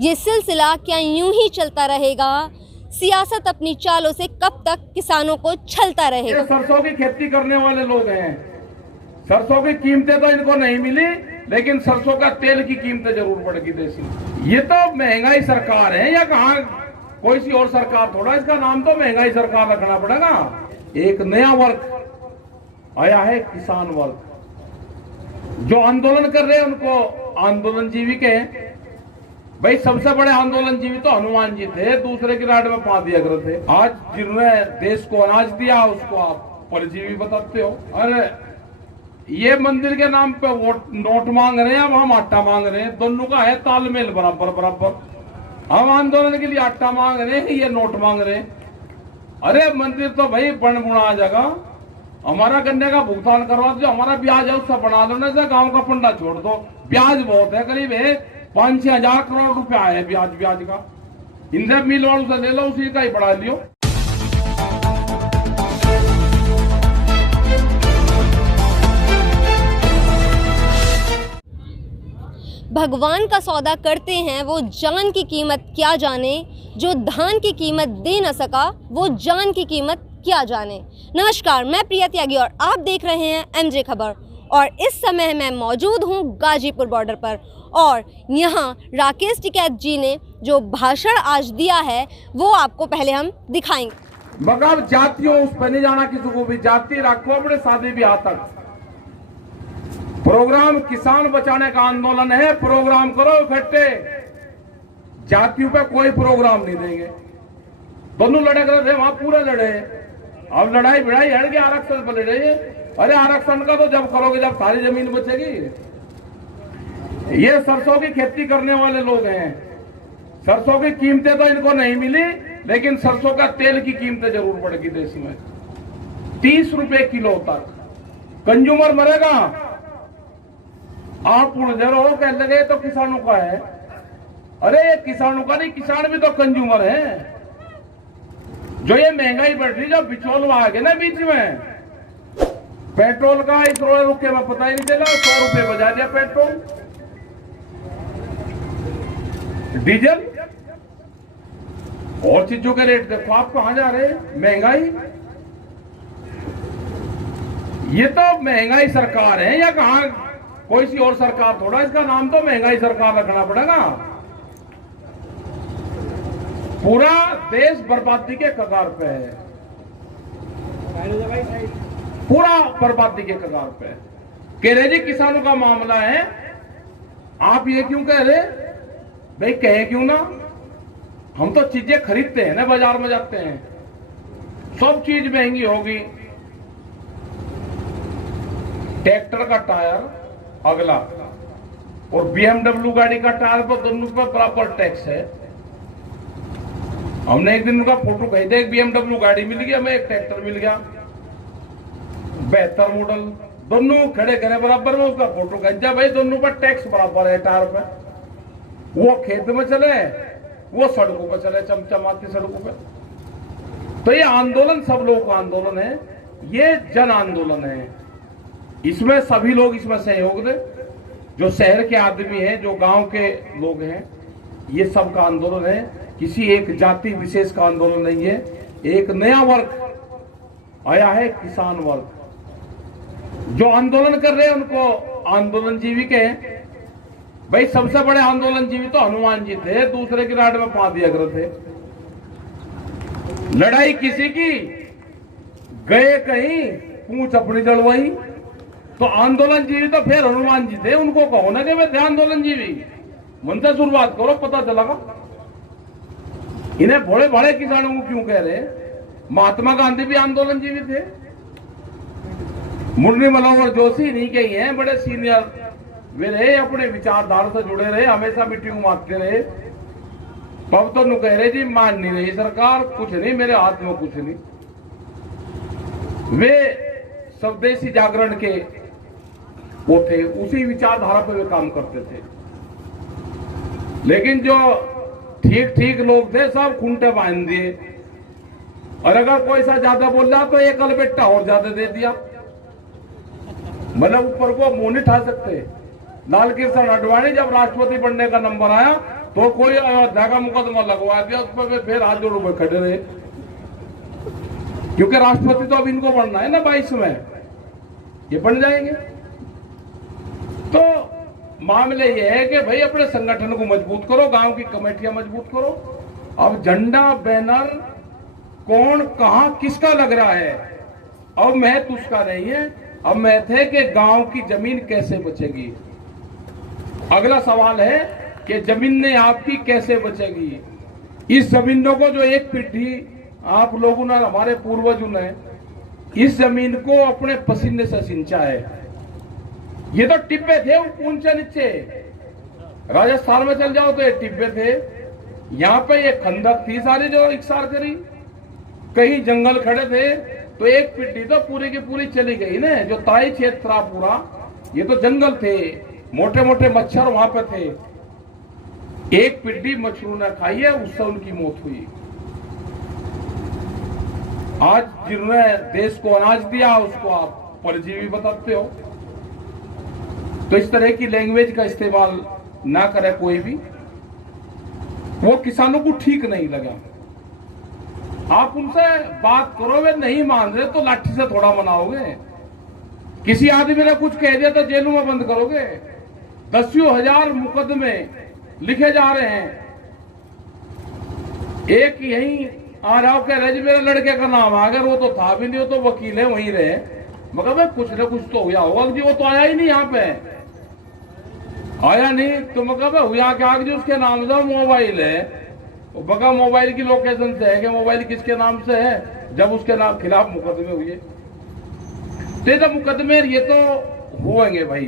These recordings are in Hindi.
ये सिलसिला क्या यूं ही चलता रहेगा? सियासत अपनी चालों से कब तक किसानों को छलता रहेगा? सरसों की खेती करने वाले लोग हैं, सरसों की कीमतें तो इनको नहीं मिली, लेकिन सरसों का तेल की कीमतें जरूर बढ़ देसी। ये तो महंगाई सरकार है या कहाँ कोई सी और सरकार थोड़ा, इसका नाम तो महंगाई सरकार रखना पड़ेगा। एक नया वर्ग आया है, किसान वर्ग, जो आंदोलन कर रहे हैं उनको आंदोलन जीवी कहें। भाई सबसे बड़े आंदोलन जीवी तो हनुमान जी थे, दूसरे की राड में 5 दिया करते थे। आज जिन्होंने देश को अनाज दिया उसको आप परजीवी बताते हो। अरे ये मंदिर के नाम पे नोट मांग रहे हैं, अब हम आटा मांग रहे हैं। दोनों का है तालमेल बराबर बराबर। हम आंदोलन के लिए आटा मांग रहे हैं, ये नोट मांग रहे हैं। अरे मंदिर तो भाई बन बुना जगह, हमारा गन्ने का भुगतान करवा दो, हमारा ब्याज है उसका बना दो ना, गांव का फंडा छोड़ दो। ब्याज बहुत है, करीब है 5-6 हजार करोड़ रुपया है ब्याज का। इंदिरा मिल वालों से ले लो, उसी का ही बढ़ा लियो। भगवान का सौदा करते हैं वो जान की कीमत क्या जाने, जो धान की कीमत दे न सका वो जान की कीमत क्या जाने। नमस्कार, मैं प्रिया त्यागी और आप देख रहे हैं एमजे खबर। और इस समय मैं मौजूद हूं गाजीपुर बॉर्डर पर और यहाँ राकेश टिकैत जी ने जो भाषण आज दिया है वो आपको पहले हम दिखाएंगे। मगर जातियों उस पर नहीं जाना, किसी को भी जाति रखो अपने शादी ब्याह तक। प्रोग्राम किसान बचाने का आंदोलन है, प्रोग्राम करो इकट्ठे। जातियों पे कोई प्रोग्राम नहीं देंगे। दोनों लड़े कर रहे, वहां पूरे लड़े। अब लड़ाई भिड़ाई हट गया, आरक्षण पर लड़े। अरे आरक्षण का तो जब करोगे जब सारी जमीन बचेगी। ये सरसों की खेती करने वाले लोग हैं, सरसों की कीमतें तो इनको नहीं मिली, लेकिन सरसों का तेल की कीमतें जरूर बढ़ गई देश में। 30 रुपए किलो तक कंज्यूमर मरेगा। आप पुरजर हो कह लगे तो किसानों का है। अरे ये किसानों का नहीं, किसान भी तो कंज्यूमर है। जो ये महंगाई बढ़ रही, जो बिचौलवा आ गए ना बीच में, पेट्रोल का इस रुपये में पता ही नहीं चला, 100 रुपये बजा दिया पेट्रोल, डीजल और चीजों के रेट देखो आप कहां जा रहे हैं। महंगाई, ये तो महंगाई सरकार है या कहां कोई सी और सरकार थोड़ा, इसका नाम तो महंगाई सरकार रखना पड़ेगा। पूरा देश बर्बादी के कगार पे है, पूरा बर्बादी के कगार पे है। कह रहे जी किसानों का मामला है, आप ये क्यों कह रहे भाई? कहे क्यों ना, हम तो चीजें खरीदते हैं ना, बाजार में जाते हैं, सब चीज महंगी होगी। ट्रैक्टर का टायर अगला और BMW गाड़ी का टायर पर दोनों पर बराबर टैक्स है। हमने एक दिन उनका फोटो कही थे, एक BMW गाड़ी मिल गया, हमें एक ट्रैक्टर मिल गया 72 मॉडल, दोनों खड़े खड़े बराबर में, उसका फोटो खींचा। भाई दोनों पर टैक्स बराबर है टायर पे। वो खेत में चले, वो सड़कों पर चले, चमचमाती सड़कों पे। तो ये आंदोलन सब लोगों का आंदोलन है, ये जन आंदोलन है। इसमें सभी लोग इसमें सहयोग दे, जो शहर के आदमी हैं, जो गांव के लोग हैं, ये सब का आंदोलन है। किसी एक जाति विशेष का आंदोलन नहीं है। एक नया वर्ग आया है, किसान वर्ग, जो आंदोलन कर रहे हैं उनको आंदोलन जीवी कहें। भाई सबसे बड़े आंदोलन जीवी तो हनुमान जी थे, दूसरे की राड में 5 दिया करते थे। लड़ाई किसी की, गए कहीं, पूंछ अपनी जड़वाई। तो आंदोलन जीवी तो फिर हनुमान जी थे, उनको कहो ना कि वे थे आंदोलन जीवी। मन से शुरुआत करो, पता चलेगा। इन्हें भोले भाले किसानों को क्यों कह रहे? महात्मा गांधी भी आंदोलन जीवी थे, मुरली मनोहर जोशी नहीं कही हैं, बड़े सीनियर वे रहे, अपने विचारधारा से जुड़े रहे, हमेशा मीटिंग मारते रहे। अब तो कह रहे जी मान नहीं रही सरकार, कुछ नहीं, मेरे हाथ में कुछ नहीं। वे स्वदेशी जागरण के वो थे, उसी विचारधारा पे वे काम करते थे। लेकिन जो ठीक ठीक लोग थे सब खूंटे बांध दिए, और अगर कोई सा ज्यादा बोल रहा तो एक अलबेट्टा और ज्यादा दे दिया। मतलब ऊपर को मुंह नहीं ठा सकते। लाल कृष्ण आडवाणी जब राष्ट्रपति बनने का नंबर आया तो कोई अयोध्या का मुकदमा लगवा दिया, उस पर फिर हाथ जोड़ों में खड़े रहे, क्योंकि राष्ट्रपति तो अब इनको बनना है ना 22 में, ये बन जाएंगे। तो मामले ये है कि भाई अपने संगठन को मजबूत करो, गांव की कमेटियां मजबूत करो। अब झंडा बैनर कौन कहां किसका लग रहा है, अब महत्व उसका नहीं है, अब महत्व है कि गांव की जमीन कैसे बचेगी। अगला सवाल है कि जमीन ने आपकी कैसे बचेगी। इस जमीनों को जो एक पीढ़ी आप लोगों ने, हमारे पूर्वजों ने इस जमीन को अपने पसीने से सिंचा है। ये तो टिब्बे थे ऊंचे नीचे, राजस्थान में चल जाओ तो ये टिब्बे थे, यहाँ पे ये खंदक थी सारी जो इकसार करी, कहीं जंगल खड़े थे, तो एक पीढ़ी तो पूरी की पूरी चली गई ना। जो ताई क्षेत्र था पूरा, ये तो जंगल थे, मोटे मोटे मच्छर वहां पे थे, एक पीढ़ी मच्छरों ने खाई है, उससे उनकी मौत हुई। आज जिन्होंने देश को अनाज दिया उसको आप परजीवी बताते हो। तो इस तरह की लैंग्वेज का इस्तेमाल ना करे कोई भी, वो किसानों को ठीक नहीं लगा। आप उनसे बात करो, वे नहीं मान रहे तो लाठी से थोड़ा मनाओगे। किसी आदमी ने कुछ कह दिया तो जेलों में बंद करोगे। 10,000 मुकदमे लिखे जा रहे हैं। एक यही आ रहा कह रहे जी मेरे लड़के का नाम आ गया, वो तो था भी नहीं, वो तो वकील है वहीं रहे, मगर भाई कुछ ना कुछ तो हुआ होगा जी, वो तो आया ही नहीं यहाँ पे, आया नहीं तो मगर हुआ क्या जी उसके नाम से मोबाइल है, बगा मोबाइल की लोकेशन से है कि मोबाइल किसके नाम से है, जब उसके नाम खिलाफ मुकदमे हुए। तो मुकदमे ये तो होंगे भाई,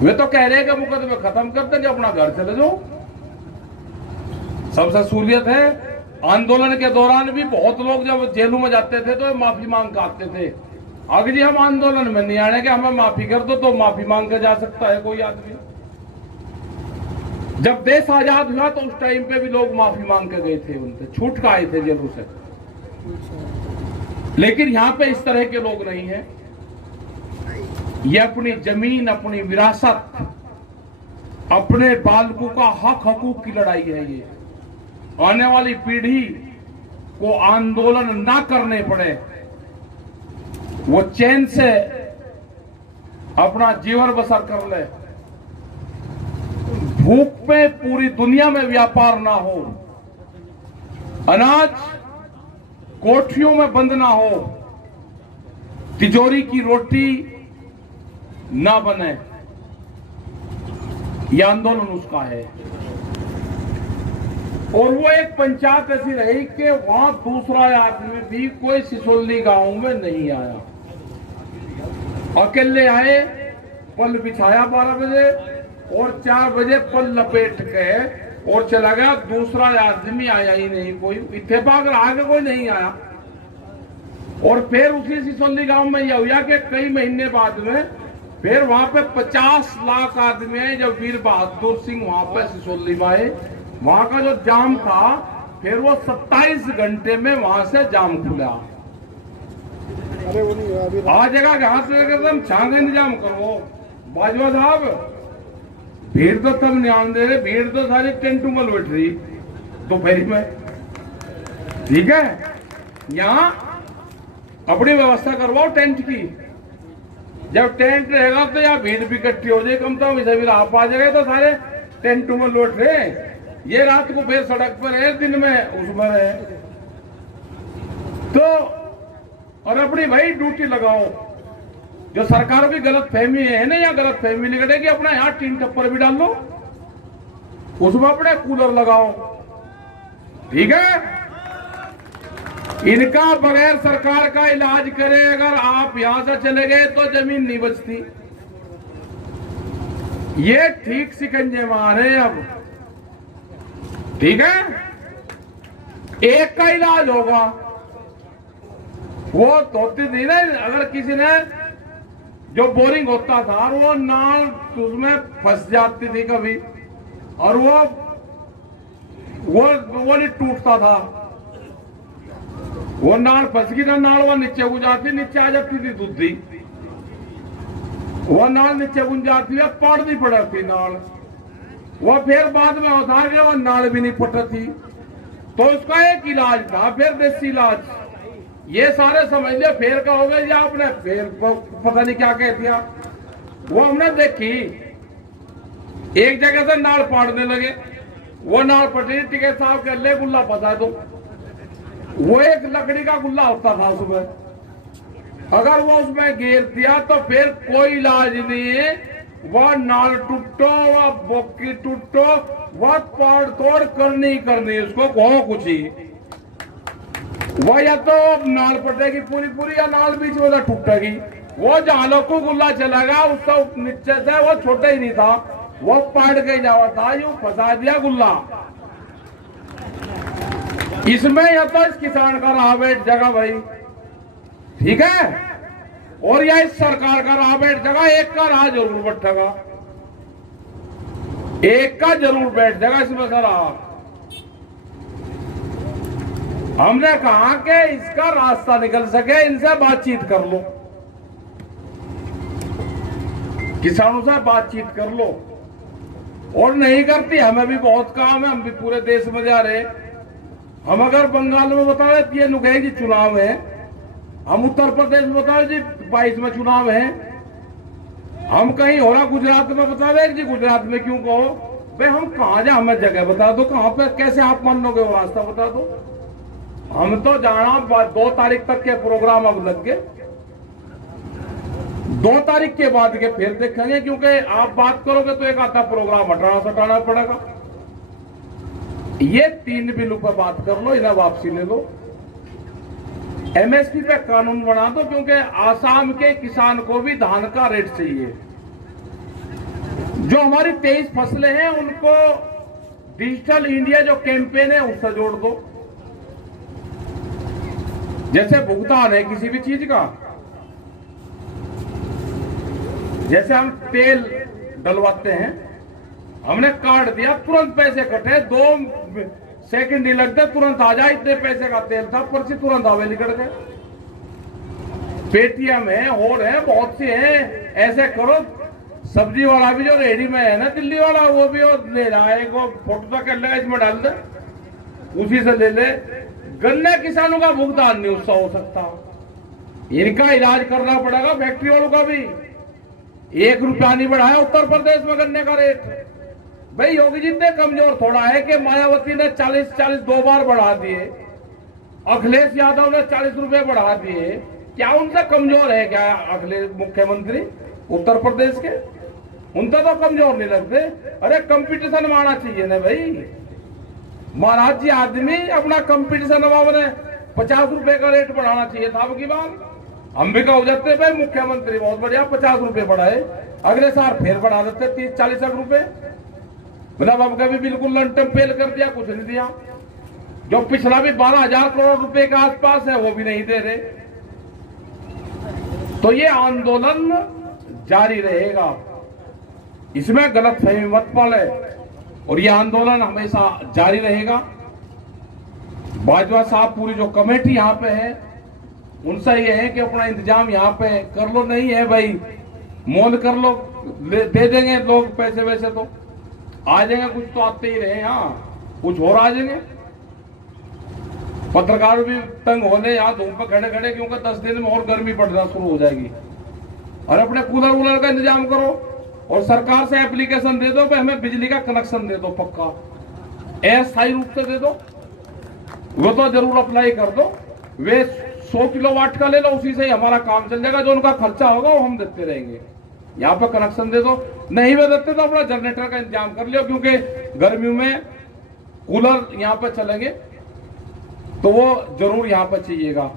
वे तो कह रहे हैं कि मुकदमे खत्म करते हैं, अपना घर चले जाओ, सबसे सहूलियत है। आंदोलन के दौरान भी बहुत लोग जब जेलों में जाते थे तो माफी मांग के आते थे, अगर जी हम आंदोलन में नहीं आने के हमें माफी कर दो, तो माफी मांग के जा सकता है कोई आदमी। जब देश आजाद हुआ तो उस टाइम पे भी लोग माफी मांग के गए थे, उनसे छूट के आए थे जेलों से। लेकिन यहां पे इस तरह के लोग नहीं है। ये अपनी जमीन, अपनी विरासत, अपने बालकों का हक हकूक की लड़ाई है। ये आने वाली पीढ़ी को आंदोलन ना करने पड़े, वो चैन से अपना जीवन बसर कर ले, भूख पे पूरी दुनिया में व्यापार ना हो, अनाज कोठरियों में बंद ना हो, तिजोरी की रोटी ना बने, यह आंदोलन उसका है। और वो एक पंचायत ऐसी रही कि वहां दूसरा आदमी भी कोई सिसोली गांव में नहीं आया, अकेले आए, पल बिछाया 12 बजे और 4 बजे पल लपेट के और चला गया। दूसरा आदमी आया ही नहीं, कोई इत्तेफाक रहा कि कोई नहीं आया। और फिर उसी सिसोली गांव में यह हुआ कि कई महीने बाद में फिर वहां पे 50 लाख आदमी आए। जब वीर बहादुर सिंह वहां पे सिसोली में आए, वहां का जो जाम था फिर वो 27 घंटे में वहां से जाम खुला। आ जगह घास एकदम छांग इंतजाम करो बाजवा साहब, भीड़ तो तब ध्यान दे रहे, भीड़ तो सारी टेंट उमल बैठ रही दोपहरी में, ठीक है। यहाँ अपनी व्यवस्था करवाओ टेंट की, जब टेंट रहेगा तो यहाँ भीड़ भी इकट्ठी हो जाएगी, कम तो भी आप आ जाएगा तो सारे टेंट उमल बैठ रहे। ये रात को फिर सड़क पर है, दिन में उसमें है। तो और अपनी भाई ड्यूटी लगाओ। जो सरकार की गलत फहमी है ना, या गलत फहमी निकलेगी, अपना यहाँ टीन टप्पर भी डाल लो, उसमें अपने कूलर लगाओ, ठीक है। इनका बगैर सरकार का इलाज करे अगर आप यहां से चले गए तो जमीन नहीं बचती। ये ठीक सिकंजे मारे अब, ठीक है। एक का इलाज होगा, वो होती थी ना, अगर किसी ने जो बोरिंग होता था और वो नाल उसमें फंस जाती थी कभी, और वो नहीं टूटता था, वो नाल फंस गई ना, नाल वो नीचे गुज जाती, नीचे आ जाती थी दूधी, वो नाल नीचे गुंज जाती है, पाड़नी पड़ती नाल, वो फिर बाद में होता है वो नाल भी नहीं पट थी, तो उसका एक इलाज था, फिर देसी इलाज। ये सारे समझ लिया फेर का हो गया, या आपने फेर पता नहीं क्या कह दिया। वो हमने देखी, एक जगह से नाल पाड़ने लगे, वो नाल पटी, टिकट साहब के ले गुल्ला फंसा दो। वो एक लकड़ी का गुल्ला होता था उसमें, अगर वो उसमें घेर दिया तो फिर कोई इलाज नहीं है। वह नाल टूटो, वह बोकी टूटो, वह पाड़ तोड़ करनी करनी उसको कहो कुछ ही। वह या तो नाल पटेगी पूरी पूरी, या नाल बीच में टूटेगी। वो जहां को गुल्ला चलेगा उसका नीचे से वो छोटा ही नहीं था, वो पाड़ के जावा था, यूं फंसा दिया गुल्ला। इसमें या तो इस किसान का रहा बैठ जगह भाई, ठीक है, और या इस सरकार का रहा बैठ जगह, एक का रहा जरूर बैठेगा, एक का जरूर बैठ जाएगा इसमें सर। हमने कहा कि इसका रास्ता निकल सके, इनसे बातचीत कर लो, किसानों से बातचीत कर लो। और नहीं करती, हमें भी बहुत काम है, हम भी पूरे देश में जा रहे। हम अगर बंगाल में बता रहे ये नुकहे जी चुनाव है, हम उत्तर प्रदेश में बता रहे जी 22 में चुनाव है, हम कहीं हो रहा गुजरात में बता रहे जी गुजरात में क्यों कहो भाई, हम कहाँ जाए, हमें जगह बता दो, कहाँ पे कैसे आप मान लोगे, वो रास्ता बता दो। हम तो जाना 2 तारीख तक के प्रोग्राम अब लग गए, 2 तारीख के बाद के फिर देखेंगे, क्योंकि आप बात करोगे तो एक आता प्रोग्राम हटाना पड़ेगा। ये 3 बिलों पर बात कर लो, इन्हें वापसी ले लो, एमएसपी पे कानून बना दो, क्योंकि आसाम के किसान को भी धान का रेट चाहिए। जो हमारी 23 फसलें हैं उनको डिजिटल इंडिया जो कैंपेन है उससे जोड़ दो। जैसे भुगतान है किसी भी चीज का, जैसे हम तेल डलवाते हैं, हमने काट दिया, तुरंत पैसे कटे, 2 सेकंड नहीं लगते, तुरंत आ जाए, इतने पैसे का तेल था, पर्ची तुरंत आवे निकल गए। पेटीएम है और है, बहुत से हैं, ऐसे करो। सब्जी वाला भी जो रेडी में है ना दिल्ली वाला, वो भी ले रहा है, वो फोटो तो कर लेगा, इसमें डाल दे, उसी से ले ले। गन्ने किसानों का भुगतान नहीं उससे हो सकता, इनका इलाज करना पड़ेगा। फैक्ट्री वालों का भी 1 रुपया नहीं बढ़ाया उत्तर प्रदेश में गन्ने का रेट। भाई योगी जी ने कमजोर थोड़ा है कि मायावती ने 40 2 बार बढ़ा दिए, अखिलेश यादव ने 40 रुपए बढ़ा दिए, क्या उनसे कमजोर है क्या अखिलेश मुख्यमंत्री उत्तर प्रदेश के? उनसे तो कमजोर नहीं लगते। अरे कंपटीशन माना चाहिए ना भाई, महाराज जी आदमी अपना कंपटीशन ने 50 रुपए का रेट बढ़ाना चाहिए था। अब की बात हम भी कहो जाते भाई मुख्यमंत्री बहुत बढ़िया 50 रुपए बढ़ाए, अगले साल फिर बढ़ा देते 30-40 लाख रुपए। मतलब अब कभी बिल्कुल लंटम फेल कर दिया, कुछ नहीं दिया। जो पिछला भी 12,000 करोड़ रुपए के आसपास है वो भी नहीं दे रहे। तो ये आंदोलन जारी रहेगा, इसमें गलतफहमी मत पाले, और ये आंदोलन हमेशा जारी रहेगा। बाजवा साहब पूरी जो कमेटी यहाँ पे है उनसे ये है कि अपना इंतजाम यहाँ पे कर लो, नहीं है भाई मोल कर लो, दे देंगे लोग पैसे, वैसे तो आ जाएंगे, कुछ तो आते ही रहे, यहाँ कुछ और आ जाएंगे। पत्रकार भी तंग होने यहाँ धूप पे खड़े खड़े, क्योंकि 10 दिन में और गर्मी पड़ना शुरू हो जाएगी। और अपने कूलर वूलर का इंतजाम करो, और सरकार से एप्लीकेशन दे दो कि हमें बिजली का कनेक्शन दे दो, पक्का अस्थायी रूप से दे दो, वो तो जरूर अप्लाई कर दो। वे 100 किलोवाट का ले लो, उसी से ही हमारा काम चल जाएगा, जो उनका खर्चा होगा वो हम देते रहेंगे। यहाँ पे कनेक्शन दे दो, नहीं वे देते तो अपना जनरेटर का इंतजाम कर लियो, क्योंकि गर्मियों में कूलर यहाँ पे चलेंगे तो वो जरूर यहाँ पे चाहिएगा।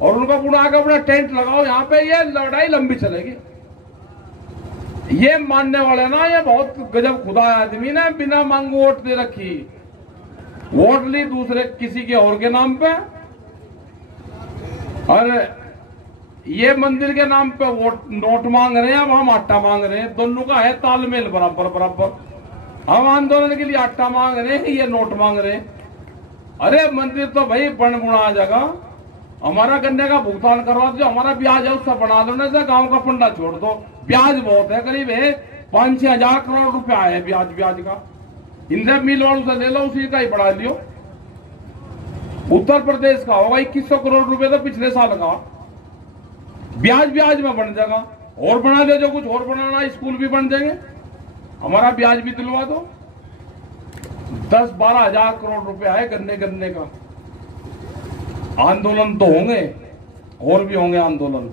और उनका पूरा आगे अपना टेंट लगाओ यहाँ पे, ये लड़ाई लंबी चलेगी। ये मानने वाले ना, ये बहुत गजब खुदा आदमी ने बिना मांग वोट दे रखी, वोट ली दूसरे किसी के और के नाम पे, और ये मंदिर के नाम पे वोट नोट मांग रहे हैं। अब हम आटा मांग रहे हैं, दोनों का है तालमेल बराबर बराबर। हम आंदोलन के लिए आटा मांग रहे हैं, ये नोट मांग रहे हैं। अरे मंदिर तो भाई बन बुना जगह, हमारा गन्ने का भुगतान करवा दो, हमारा ब्याज है उसका बना दो, ना गांव का पंडा छोड़ दो। ब्याज बहुत है, करीब है 5-6 हजार करोड़ रुपया है ब्याज का। इंदिरा मिल वालों से ले लो, उसी का ही बढ़ा लियो। उत्तर प्रदेश का होगा 2100 करोड़ रुपए तो पिछले साल का, ब्याज ब्याज में बन जाएगा। और बना दे, जो कुछ और बनाना, स्कूल भी बन जाएंगे, हमारा ब्याज भी दिलवा दो। 10-12 हजार करोड़ रुपया है गन्ने का। आंदोलन तो होंगे और भी होंगे आंदोलन।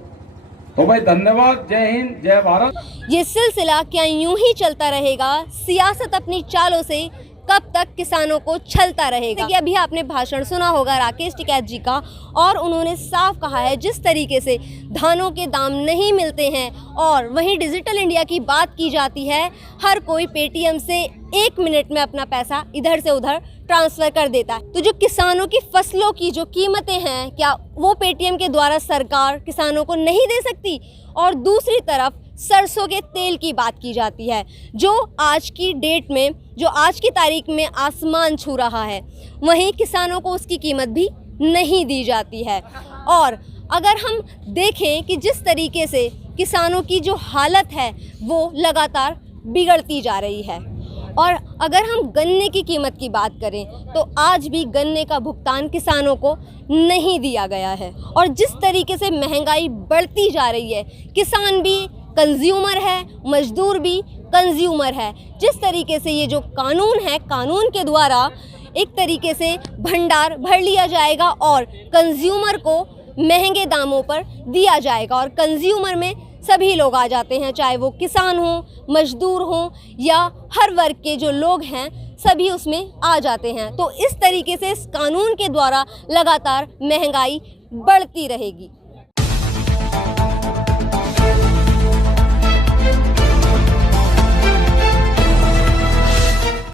तो भाई धन्यवाद, जय हिंद, जय भारत। ये सिलसिला क्या यूं ही चलता रहेगा? सियासत अपनी चालों से कब तक किसानों को छलता रहेगा? कि अभी आपने भाषण सुना होगा राकेश टिकैत जी का, और उन्होंने साफ कहा है जिस तरीके से धानों के दाम नहीं मिलते हैं और वहीं डिजिटल इंडिया की बात की जाती है, हर कोई पेटीएम से 1 मिनट में अपना पैसा इधर से उधर ट्रांसफ़र कर देता है। तो जो किसानों की फसलों की जो कीमतें हैं, क्या वो पेटीएम के द्वारा सरकार किसानों को नहीं दे सकती? और दूसरी तरफ सरसों के तेल की बात की जाती है, जो आज की डेट में, जो आज की तारीख में आसमान छू रहा है, वहीं किसानों को उसकी कीमत भी नहीं दी जाती है। और अगर हम देखें कि जिस तरीके से किसानों की जो हालत है वो लगातार बिगड़ती जा रही है, और अगर हम गन्ने की कीमत की बात करें तो आज भी गन्ने का भुगतान किसानों को नहीं दिया गया है। और जिस तरीके से महंगाई बढ़ती जा रही है, किसान भी कंज्यूमर है, मजदूर भी कंज्यूमर है। जिस तरीके से ये जो कानून है, कानून के द्वारा एक तरीके से भंडार भर लिया जाएगा और कंज्यूमर को महंगे दामों पर दिया जाएगा, और कंज्यूमर में सभी लोग आ जाते हैं, चाहे वो किसान हों, मजदूर हों या हर वर्ग के जो लोग हैं, सभी उसमें आ जाते हैं। तो इस तरीके से इस कानून के द्वारा लगातार महंगाई बढ़ती रहेगी।